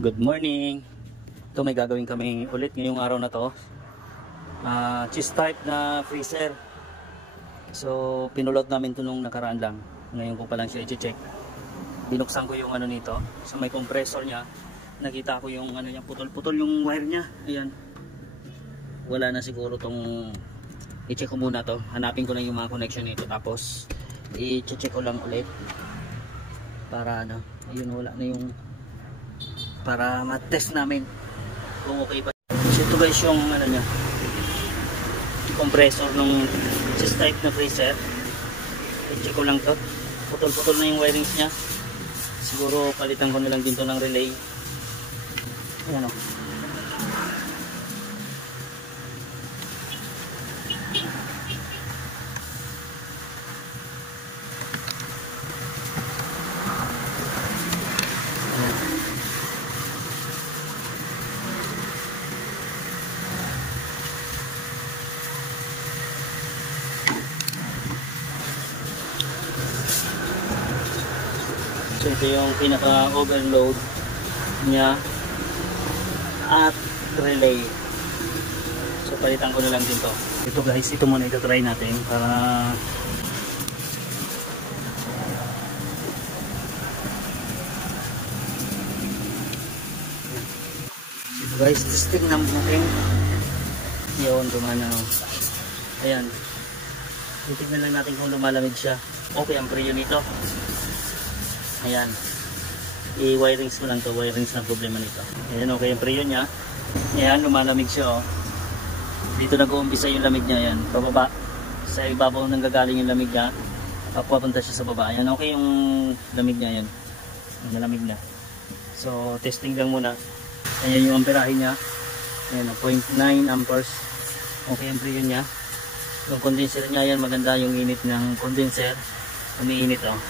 Good morning. Ito may gagawin kami ulit ngayong araw na to. Cheese type na freezer. So pinulot namin ito nung nakaraan lang. Ngayon ko pa lang siya i-check. Binuksan ko yung ano nito. So may compressor niya. Nakita ko yung ano niya, putol-putol yung wire niya. Ayan. Wala na siguro tong i-check ko muna to. Hanapin ko na yung mga connection nito. Tapos i-check ko lang ulit. Para ano, ayun wala na yung para ma-test namin kung okay pa. So ito guys yung ano niya, compressor ng cheese type na freezer. I-check ko lang to, putol-putol na yung wirings niya. Siguro palitan ko na lang din to ng relay. Ayan o. So ito yung pinaka overload niya at relay. So palitan ko na lang din to. Ito guys, ito muna ito-try natin para ito guys, testing natin. Yun, gumana. Ayan. Titignan lang natin kung lumalamig siya. Okay ang preno nito. Ayan, i-wirings ko lang to, wirings na problema nito. Ayan, okay yung preno niya. Ayan, lumalamig siya oh. Dito nag-uumpisa yung lamig niya, ayan, pababa. Sa ibabaw nang gagaling yung lamig niya, papunta siya sa baba. Ayan, okay yung lamig niya, ayan. Malamig na. So, testing lang muna. Ayan yung amperahe niya. Ayan, 0.9 amperes. Okay yung preno niya. Yung condenser niya, ayan, maganda yung init ng condenser. Umiinit oh.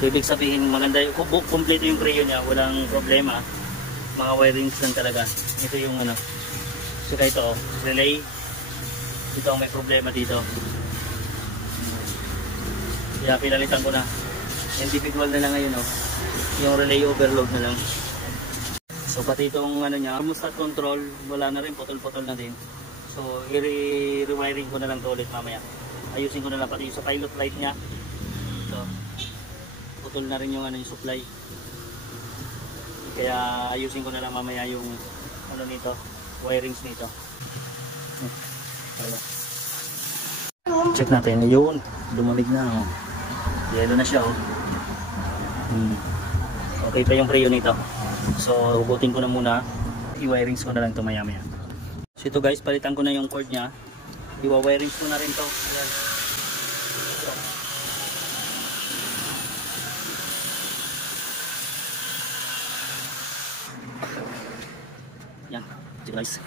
So ibig sabihin maganda yung kompleto yung preno niya, walang problema. Mga wirings lang talaga. Ito yung ano. So ito oh, relay. Ito ang may problema dito. Kaya pinalitan ko na. Individual na lang ngayon oh. Yung relay overload na lang. So pati itong ano niya, thermostat control, wala na rin, putol-putol na din. So i-rewiring ko na lang to ulit mamaya. Ayusin ko na lang pati yung sa pilot light niya. So putol na rin yung ano yung supply. Kaya ayusin ko na lang mamaya yung ano nito, wirings nito. Check natin. Yun, lumamig na oh. Yelo na siya oh. Okay pa yung preno nito. So hugutin ko na muna. I-wirings ko na lang ito maya maya. So ito guys, palitan ko na yung cord nya. I-wirings ko na rin to. Ayan. Yan, ito guys.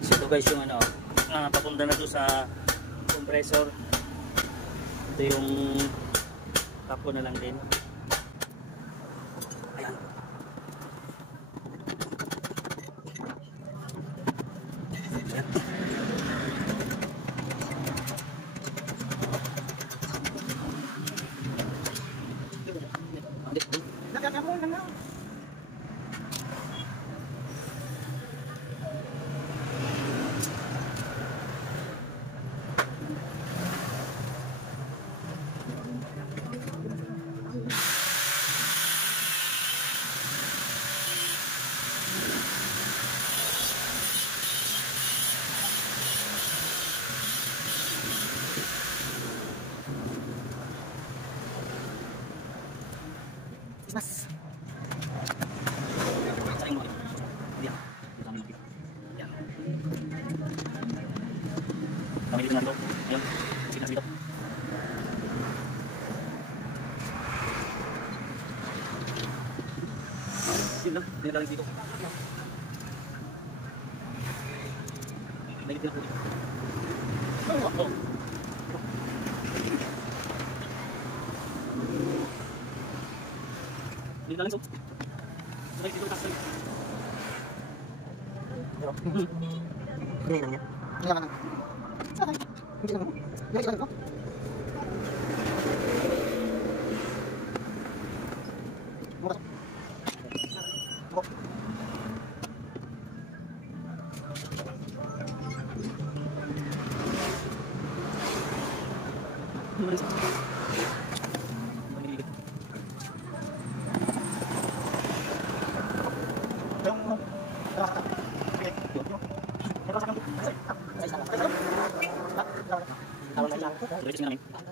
So ito guys yung ano, papunta na to sa compressor. Ito yung tapo na lang din. Ayan. Mas. Kami dito na ito. Ayan. Sinas dito. Yun lang, hindi na galing dito. Mainit na po. Oh. Hindi na galing so. Sabay dito kasi. Hindi lang niya. Hindi lang. Hindi lang. Hindi lang.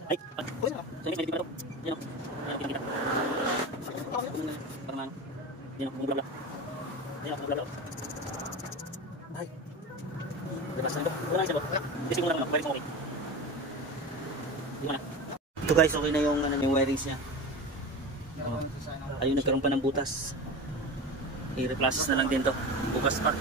Ay, saya may dito. Yan o. Yan kita. Parang ano. Yan o, bumulabla. Yan o, bumulabla. Ay. Labas na ito. Wala na isa ba? Isip mo lang ano, pwede mo okay. Di mo na. Ito guys, okay na yung, yung wirings niya. Oh. Ayun, nagkaroon pa ng butas. I-replaces na lang din to. Bukas pa.